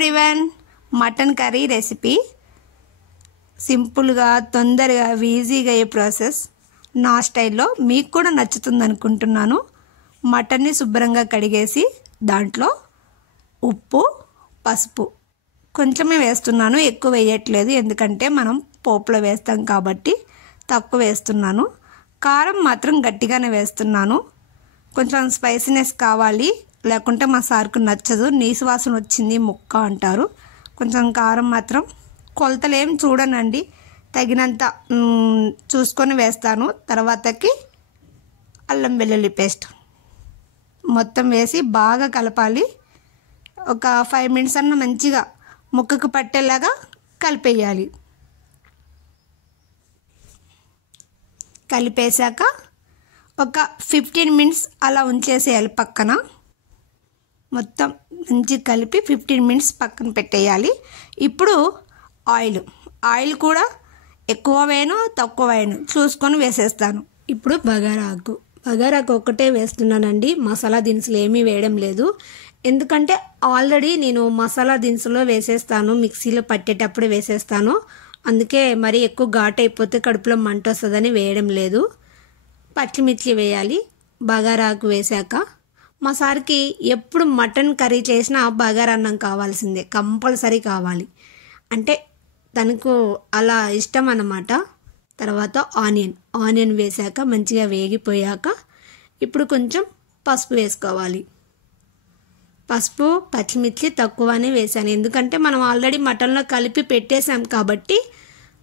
Everyone, mutton curry recipe సింపుల్గా తొందరగా ఈజీగా అయ్యే ప్రాసెస్ నా స్టైల్లో మీకు కూడా నచ్చుతుంది అనుకుంటున్నాను. మటన్ని శుభ్రంగా కడిగేసి దాంట్లో ఉప్పు పసుపు కొంచెమే వేస్తున్నాను, ఎక్కువ వేయట్లేదు ఎందుకంటే మనం పోపులో వేస్తాం కాబట్టి తక్కువ వేస్తున్నాను. కారం మాత్రం గట్టిగానే వేస్తున్నాను, కొంచెం స్పైసీనెస్ కావాలి, లేకుంటే మా సార్కు నచ్చదు, నీసు వాసన వచ్చింది ముక్క అంటారు. కొంచెం కారం మాత్రం కొలతలేం చూడనండి, తగినంత చూసుకొని వేస్తాను. తర్వాతకి అల్లం వెల్లుల్లి పేస్ట్ మొత్తం వేసి బాగా కలపాలి. ఒక 5 minutes అన్న మంచిగా ముక్కకు పట్టేలాగా కలిపేయాలి. కలిపేశాక ఒక 15 minutes అలా ఉంచేసేయాలి పక్కన. మొత్తం మంచిగా కలిపి 15 minutes పక్కన పెట్టేయాలి. ఇప్పుడు ఆయిల్ కూడా ఎక్కువ వేయను తక్కువ వేయను చూసుకొని వేసేస్తాను. ఇప్పుడు బగారాకు ఒక్కటే వేస్తున్నానండి, మసాలా దినుసులు ఏమీ వేయడం లేదు. ఎందుకంటే ఆల్రెడీ నేను మసాలా దినుసులో వేసేస్తాను, మిక్సీలో పట్టేటప్పుడు వేసేస్తాను. అందుకే మరి ఎక్కువ ఘాటు అయిపోతే కడుపులో మంట వస్తుందని వేయడం లేదు. పచ్చిమిర్చి వేయాలి. బగారాకు వేశాక మా సార్కి ఎప్పుడు మటన్ కర్రీ చేసినా బగారా అన్నం కావాల్సిందే, కంపల్సరీ కావాలి, అంటే తనకు అలా ఇష్టం అన్నమాట. తర్వాత ఆనియన్ వేశాక మంచిగా వేగిపోయాక ఇప్పుడు కొంచెం పసుపు వేసుకోవాలి. పసుపు పచ్చిమిర్చి తక్కువనే వేసాను, ఎందుకంటే మనం ఆల్రెడీ మటన్లో కలిపి పెట్టేసాం కాబట్టి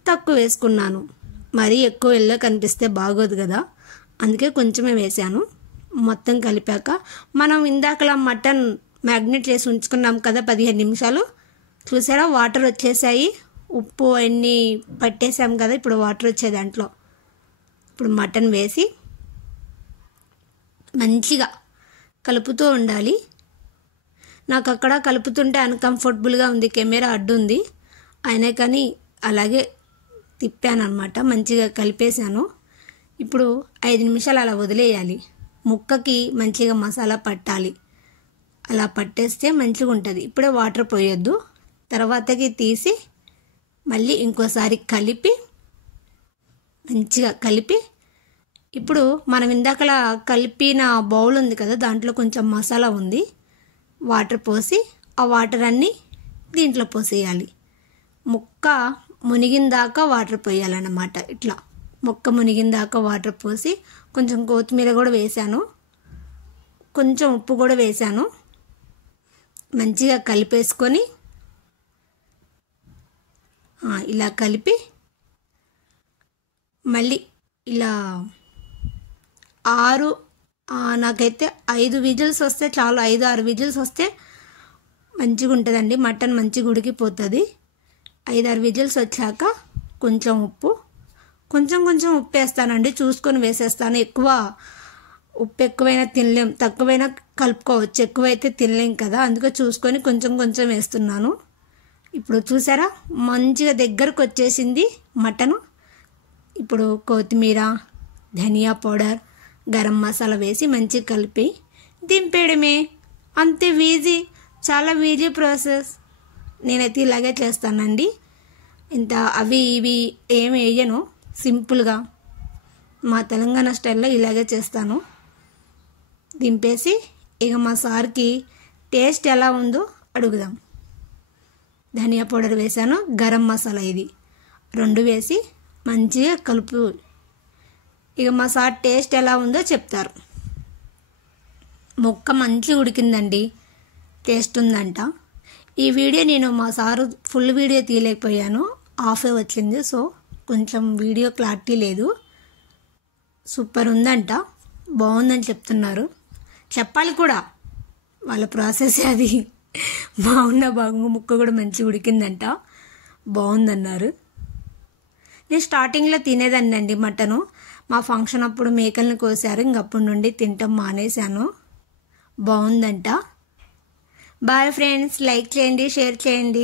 తక్కువ వేసుకున్నాను. మరీ ఎక్కువ ఎల్లో కనిపిస్తే బాగోదు కదా, అందుకే కొంచెమే వేసాను. మొత్తం కలిపాక మనం ఇందాకలా మటన్ మ్యాగ్నెట్ చేసి ఉంచుకున్నాం కదా 15 నిమిషాలు, చూసారా వాటర్ వచ్చేసాయి, ఉప్పు అన్నీ పట్టేసాం కదా, ఇప్పుడు వాటర్ వచ్చే దాంట్లో ఇప్పుడు మటన్ వేసి మంచిగా కలుపుతూ ఉండాలి. నాకు అక్కడ కలుపుతుంటే అన్కంఫర్టబుల్గా ఉంది, కెమెరా అడ్డు ఉంది, అయినా కానీ అలాగే తిప్పాను అనమాట. మంచిగా కలిపేశాను. ఇప్పుడు 5 నిమిషాలు అలా వదిలేయాలి, ముక్కకి మంచిగా మసాలా పట్టాలి. అలా పట్టేస్తే మంచిగా ఉంటుంది. ఇప్పుడే వాటర్ పోయొద్దు, తర్వాతకి తీసి మళ్ళీ ఇంకోసారి మంచిగా కలిపి ఇప్పుడు మనం ఇందాకలా కలిపిన బౌల్ ఉంది కదా, దాంట్లో కొంచెం మసాలా ఉంది, వాటర్ పోసి ఆ వాటర్ అన్నీ దీంట్లో పోసేయాలి. ముక్క మునిగిందాకా వాటర్ పోయాలన్నమాట. ఇట్లా ముక్క మునిగిందాకా వాటర్ పోసి కొంచెం కొత్తిమీర కూడా వేసాను, కొంచెం ఉప్పు కూడా వేసాను. మంచిగా కలిపేసుకొని ఇలా కలిపి మళ్ళీ ఇలా నాకైతే 5 విజిల్స్ వస్తే చాలు, 5-6 విజిల్స్ వస్తే మంచిగా ఉంటుందండి, మటన్ మంచిగా ఉడికిపోతుంది. 5-6 విజిల్స్ వచ్చాక కొంచెం ఉప్పు ఉప్పు వేస్తానండి, చూసుకొని వేసేస్తాను. ఎక్కువ ఉప్పు ఎక్కువైనా తినలేం, తక్కువైనా కలుపుకోవచ్చు, ఎక్కువైతే తినలేం కదా, అందుకే చూసుకొని కొంచెం వేస్తున్నాను. ఇప్పుడు చూసారా మంచిగా దగ్గరకు వచ్చేసింది మటను. ఇప్పుడు కొత్తిమీర, ధనియా పౌడర్, గరం మసాలా వేసి మంచిగా కలిపి దింపేయడమే. అంతే, చాలా ఈజీ ప్రాసెస్. నేనైతే ఇలాగే చేస్తానండి, ఇంత అవి ఇవి ఏమి వేయను, సింపుల్గా మా తెలంగాణ స్టైల్లో ఇలాగే చేస్తాను. దింపేసి ఇక మా సార్కి టేస్ట్ ఎలా ఉందో అడుగుదాం. ధనియా పౌడర్ వేసాను, గరం మసాలా ఇది 2 వేసి మంచిగా కలుపు. ఇక మా సార్ టేస్ట్ ఎలా ఉందో చెప్తారు. ముక్క మంచిగా ఉడికిందండి, టేస్ట్ ఉందంట. ఈ వీడియో నేను మా సారు ఫుల్ వీడియో తీయలేకపోయాను, హాఫే వచ్చింది, సో కొంచెం వీడియో క్లారిటీ లేదు. సూపర్ ఉందంట, బాగుందని చెప్తున్నారు. చెప్పాలి కూడా, వాళ్ళ ప్రాసెస్ అది. ముక్క కూడా మంచిగా ఉడికిందంట, బాగుందన్నారు. నేను స్టార్టింగ్లో తినేదాన్ని అండి మటను, మా ఫంక్షన్ అప్పుడు మేకల్ని కోసారు, ఇంకప్పటి నుండి తింటాం మానేశాను. బాగుందంట. బాయ్ ఫ్రెండ్స్, లైక్ చేయండి, షేర్ చేయండి.